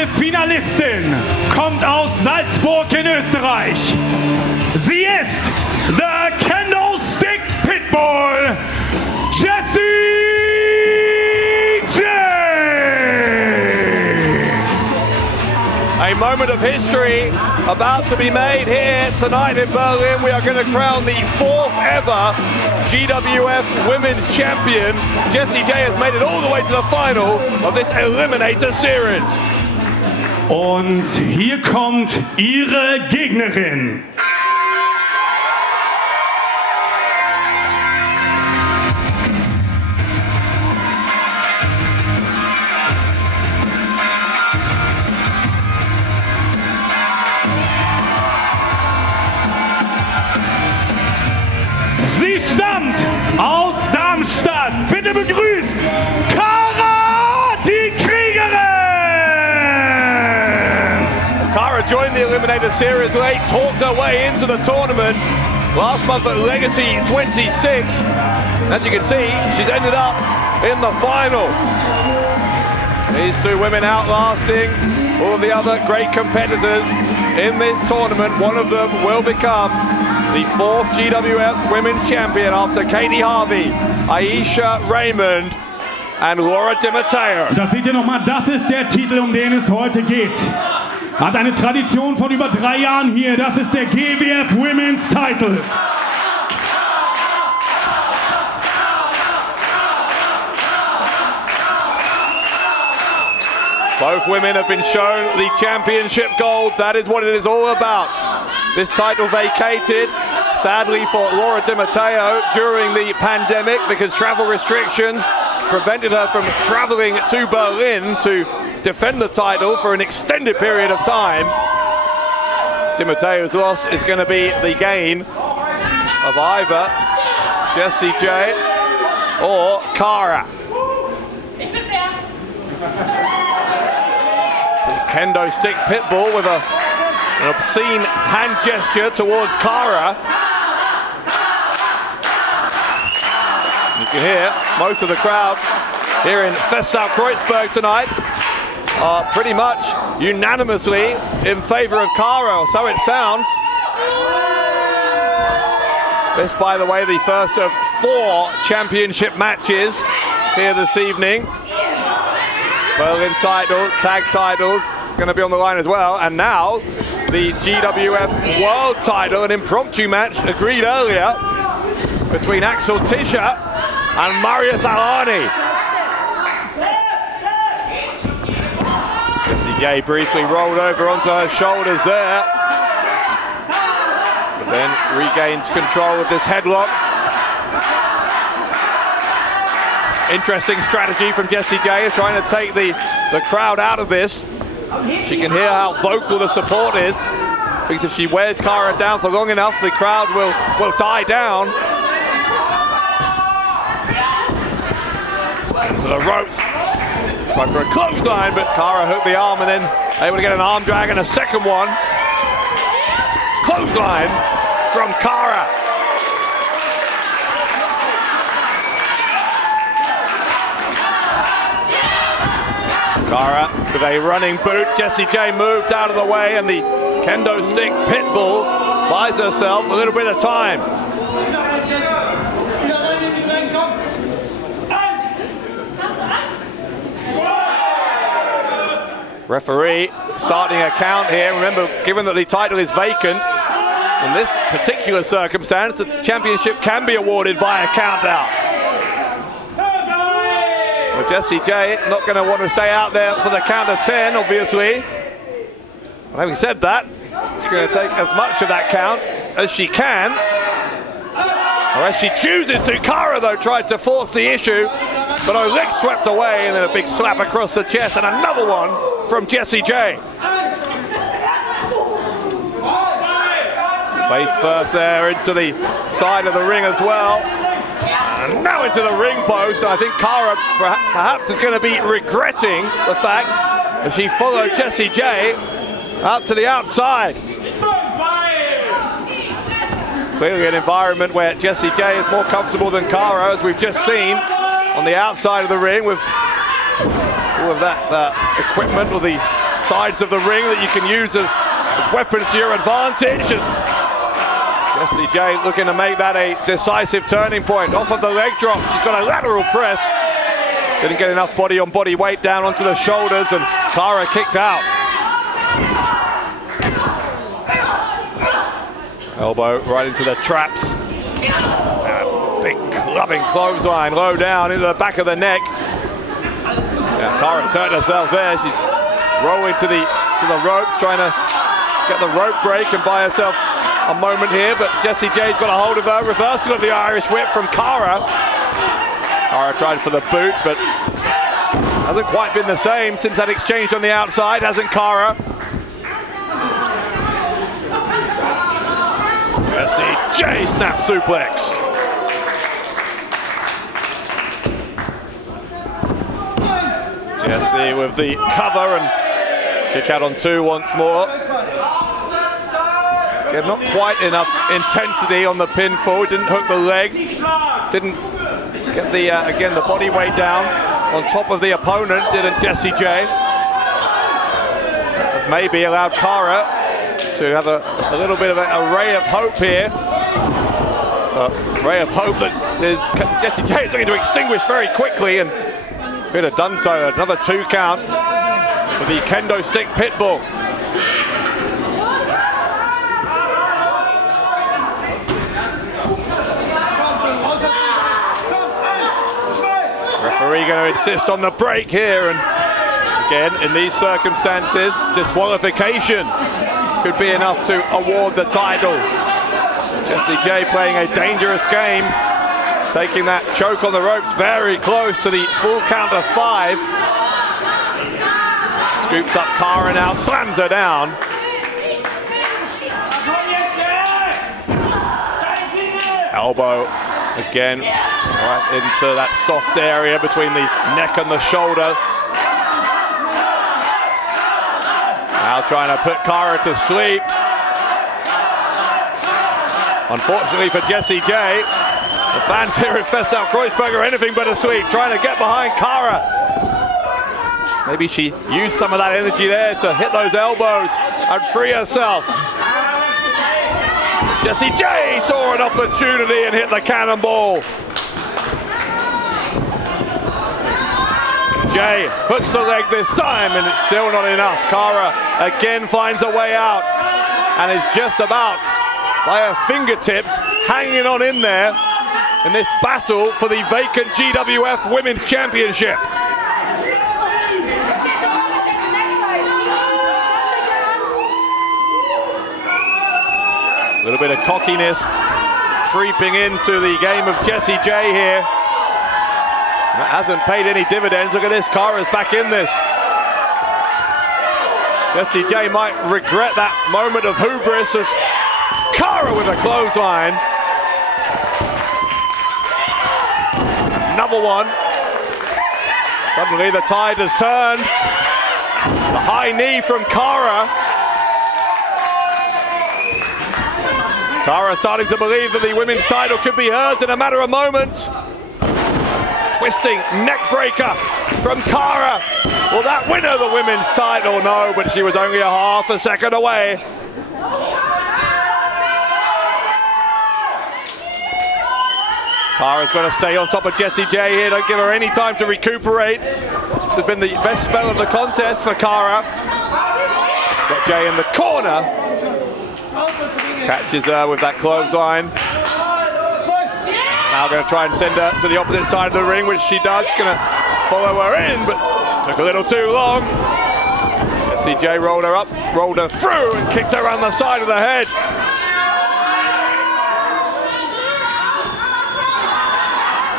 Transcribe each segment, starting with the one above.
erste Finalistin kommt aus Salzburg in Österreich. Sie ist the Candlestick Pitbull, Jessy Jay! A moment of history about to be made here tonight in Berlin. We are going to crown the 4th ever GWF Women's Champion. Jessy Jay has made it all the way to the final of this Eliminator Series. Und hier kommt ihre Gegnerin. Sie stammt aus Darmstadt. Bitte begrüßt Cara, die Kriegerin! Cara joined the Eliminator Series late, talked her way into the tournament last month at Legacy 26. As you can see, she's ended up in the final. These two women outlasting all of the other great competitors in this tournament. One of them will become the 4th GWF Women's Champion after Katie Harvey, Aisha Raymond and Laura Di Matteo. Das seht ihr nochmal, das ist der Titel, um den es heute geht. Hat eine Tradition von über 3 Jahren hier. Das ist der GWF Women's Title. Both women have been shown the championship gold. That is what it is all about. This title vacated, sadly, for Laura Di Matteo during the pandemic because travel restrictions prevented her from traveling to Berlin to defend the title for an extended period of time. Di Matteo's loss is going to be the gain of either Jessy Jay or Cara. Kendo stick pitbull with an obscene hand gesture towards Cara. You can hear most of the crowd here in Festsaal-Kreuzberg tonight are pretty much unanimously in favor of Cara, so it sounds. This, by the way, the first of 4 championship matches here this evening. Berlin title, tag titles, going to be on the line as well. And now, the GWF World title, an impromptu match agreed earlier between Axel Tischer and Marius Alani. Jessy Jay briefly rolled over onto her shoulders there, but then regains control of this headlock. Interesting strategy from Jessy Jay, trying to take the crowd out of this. She can hear how vocal the support is, because if she wears Cara down for long enough, the crowd will die down. To the ropes. Tried for a clothesline, but Cara hooked the arm and then able to get an arm drag and a second one. Clothesline from Cara. Cara with a running boot. Jessy Jay moved out of the way, and the kendo stick pitbull buys herself a little bit of time. Referee starting a count here. Remember, given that the title is vacant, in this particular circumstance, the championship can be awarded via countdown. Well, Jessy Jay not going to want to stay out there for the count of 10, obviously. But having said that, she's going to take as much of that count as she can, or as she chooses to. Cara, though, tried to force the issue, but her leg swept away, and then a big slap across the chest, and another one from Jessy Jay. Face first there into the side of the ring as well. And now into the ring post. I think Cara perhaps is going to be regretting the fact that she followed Jessy Jay out to the outside. Clearly an environment where Jessy Jay is more comfortable than Cara, as we've just seen on the outside of the ring with all of that equipment, or the sides of the ring that you can use as weapons to your advantage. As Jessy Jay looking to make that a decisive turning point. Off of the leg drop, she's got a lateral press. Didn't get enough body-on-body weight down onto the shoulders, and Cara kicked out. Elbow right into the traps. Big clubbing clothesline, low down into the back of the neck. Yeah, Cara turned herself there. She's rolling to the ropes, trying to get the rope break and buy herself a moment here, but Jessy Jay's got a hold of her. Reversal of the Irish whip from Cara. Cara tried for the boot, but hasn't quite been the same since that exchange on the outside, hasn't Cara? Jessy Jay snap suplex. Jessy with the cover and kick out on 2 once more. Again, not quite enough intensity on the pinfall. Didn't hook the leg. Didn't get the again the body weight down on top of the opponent. Didn't Jessy Jay? That's maybe allowed Cara to have a little bit of a ray of hope here. So, ray of hope that Jessy Jay is looking to extinguish very quickly, and could have done so. Another 2 count for the kendo stick pitbull. Referee going to insist on the break here, and again, in these circumstances, disqualification could be enough to award the title. Jessy Jay playing a dangerous game, taking that choke on the ropes very close to the full count of 5. Scoops up Cara now, slams her down. Elbow again, right into that soft area between the neck and the shoulder. Now trying to put Cara to sleep. Unfortunately for Jessy Jay, the fans here at Festal Kreuzberg are anything but asleep, trying to get behind Cara. Maybe she used some of that energy there to hit those elbows and free herself. Jessy Jay saw an opportunity and hit the cannonball. Jay hooks the leg this time, and it's still not enough. Cara again finds a way out and is just about by her fingertips hanging on in there in this battle for the vacant GWF Women's Championship. A little bit of cockiness creeping into the game of Jessy Jay here. That hasn't paid any dividends. Look at this, Cara's back in this. Jessy Jay might regret that moment of hubris as Cara with a clothesline. Another one. Suddenly the tide has turned. The high knee from Cara. Cara starting to believe that the women's title could be hers in a matter of moments. Twisting neck breaker from Cara. Will that win her the women's title? No, but she was only a half a second away. Cara's got to stay on top of Jessy Jay here. Don't give her any time to recuperate. This has been the best spell of the contest for Cara. Got Jay in the corner. Catches her with that clothesline. Now going to try and send her to the opposite side of the ring, which she does. She's going to follow her in, but took a little too long. Jessy Jay rolled her up, rolled her through, and kicked her around the side of the head.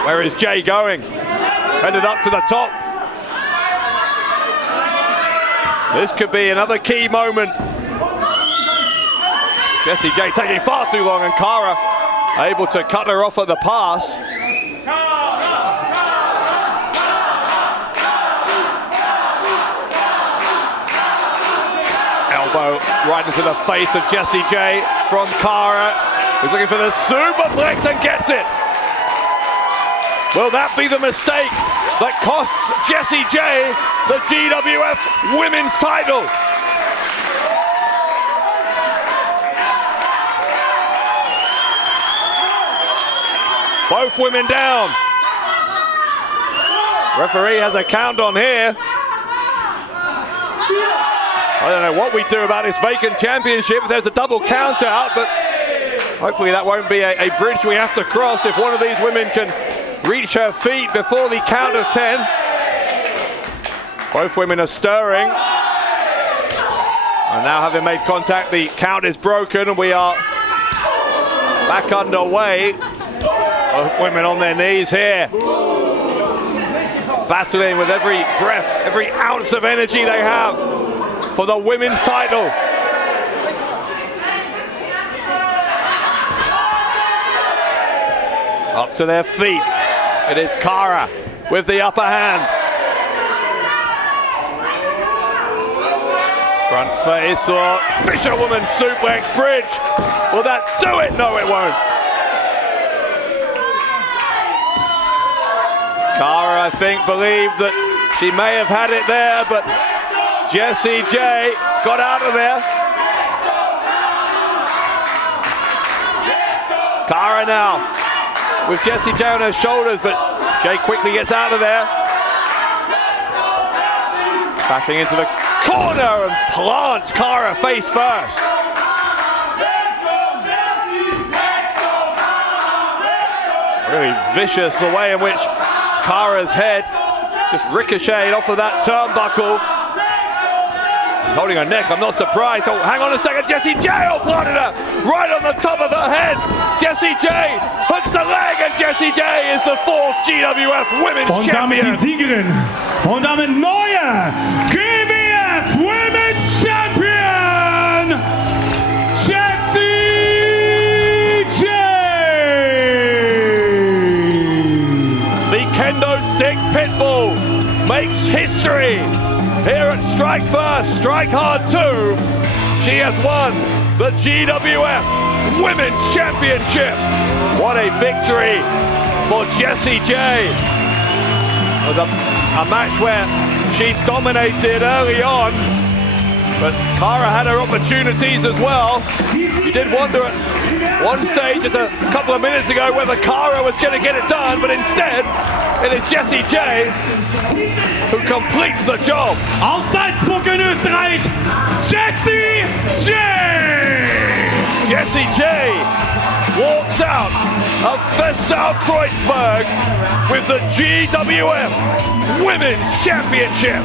Where is Jay going? Headed up to the top. This could be another key moment. Jessy Jay taking far too long, and Cara able to cut her off at the pass. Elbow right into the face of Jessy Jay from Cara, who's looking for the superplex and gets it. Will that be the mistake that costs Jessy Jay the GWF Women's title? Both women down. Referee has a count on here. I don't know what we do about this vacant championship if there's a double count out, but hopefully that won't be a bridge we have to cross if one of these women can reach her feet before the count of 10. Both women are stirring. And now having made contact, the count is broken and we are back underway. Both women on their knees here. Battling with every breath, every ounce of energy they have for the women's title. Up to their feet. It is Cara with the upper hand. Front face or fisherwoman suplex bridge. Will that do it? No, it won't. Cara, I think, believed that she may have had it there, but Jessy Jay got out of there. Cara now with Jessy Jay on her shoulders, but Jay quickly gets out of there. Backing into the corner and plants Cara face first. Really vicious the way in which Cara's head just ricocheted off of that turnbuckle. She's holding her neck, I'm not surprised. Oh, hang on a second, Jessy Jay planted her right on the top of her head. Jessy Jay hooks the leg and Jessy Jay is the 4th GWF Women's Champion. Und damit die Siegerin und damit neue GWF Women's Champion, Jessy The kendo stick pitbull makes history here at Strike First, Strike Hard 2. She has won the GWF Women's Championship. What a victory for Jessy Jay. It was a match where she dominated early on, but Cara had her opportunities as well. You did wonder at one stage just a couple of minutes ago whether Cara was going to get it done, but instead it is Jessy Jay who completes the job. Aus Salzburg in Österreich, Jessy Jay! Jessy Jay walks out of Kreuzberg with the GWF Women's Championship.